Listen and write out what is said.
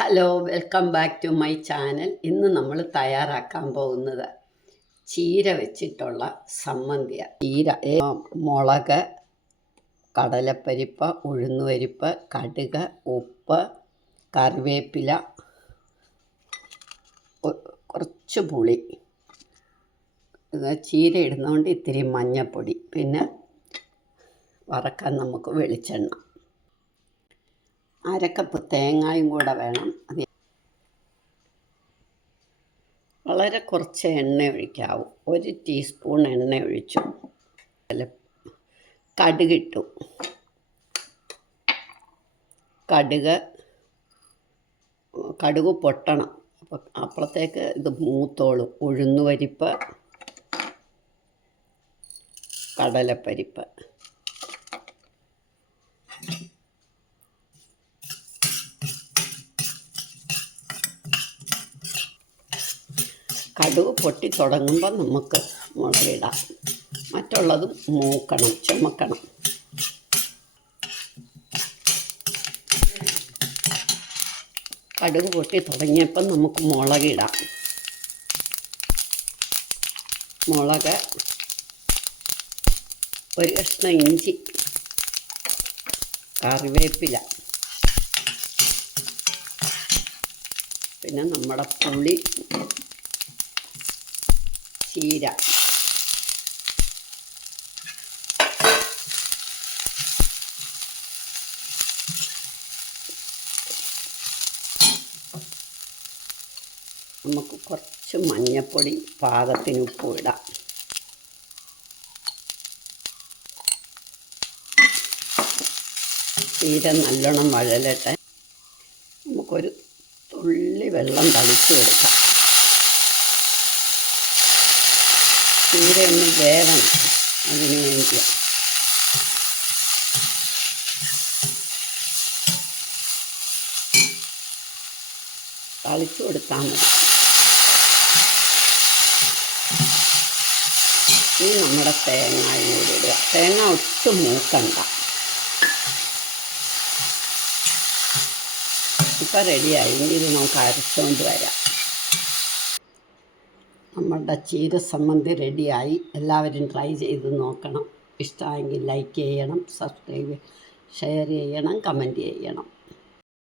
Hello welcome back to my channel. ഇന്ന് നമ്മൾ തയ്യാറാക്കാൻ പോകുന്നത് ചീര വെച്ചിട്ടുള്ള സമ്മന്തിയ ചീര മുളക് കടലപ്പരിപ്പ് ഉഴുന്നുപരിപ്പ് കടുക് ഉപ്പ് കറിവേപ്പില കുറച്ച് പുളി. ചീര ഇടുന്നതുകൊണ്ട് ഇത്തിരി മഞ്ഞൾപ്പൊടി പിന്നെ വറക്കാൻ നമുക്ക് വെളിച്ചെണ്ണ. അരക്കപ്പ് തേങ്ങായും കൂടെ വേണം. അത്. വളരെ കുറച്ച് എണ്ണ ഒഴിക്കാവൂ. ഒരു ടീസ്പൂൺ എണ്ണ ഒഴിച്ചു. കടുകിട്ടു കടുക് കടുക് പൊട്ടണം. അപ്പോൾ അപ്പോഴത്തേക്ക് ഇത് മൂത്തോളും. ഉഴുന്നുപരിപ്പ് കടലപ്പരിപ്പ്. കടുക് പൊട്ടി തുടങ്ങുമ്പോൾ നമുക്ക് മുളകിടാം. മറ്റുള്ളതും മൂക്കണം ചുമക്കണം. കടുക് പൊട്ടി തുടങ്ങിയപ്പം നമുക്ക് മുളകിടാം. മുളക് ഒരു കഷ്ണം ഇഞ്ചി കറിവേപ്പില. പിന്നെ നമ്മുടെ പുളി ചീര. നമുക്ക് കുറച്ച് മഞ്ഞൾപ്പൊടി പാകത്തിന് ഉപ്പ് ഇടാം ചീര നല്ലോണം വഴലട്ടെ. നമുക്കൊരു തുള്ളി വെള്ളം തളിച്ചു കൊടുക്കാം. ചീര ഒന്ന് വേവണം. അതിന് വേണ്ടി തളിച്ചു കൊടുത്താൽ മതി. ഇനി നമ്മുടെ തേങ്ങയും കൂടി ഇടുക തേങ്ങ ഒട്ടും മൂക്കണ്ട. ഇപ്പം റെഡിയായി ഇനി ഇത് നമുക്ക് അരച്ചുകൊണ്ട് വരാം. നമ്മളുടെ ചീര സംബന്ധി റെഡിയായി. എല്ലാവരും ട്രൈ ചെയ്ത് നോക്കണം. ഇഷ്ടമായെങ്കിൽ ലൈക്ക് ചെയ്യണം സബ്സ്ക്രൈബ് ഷെയർ ചെയ്യണം കമന്റ് ചെയ്യണം.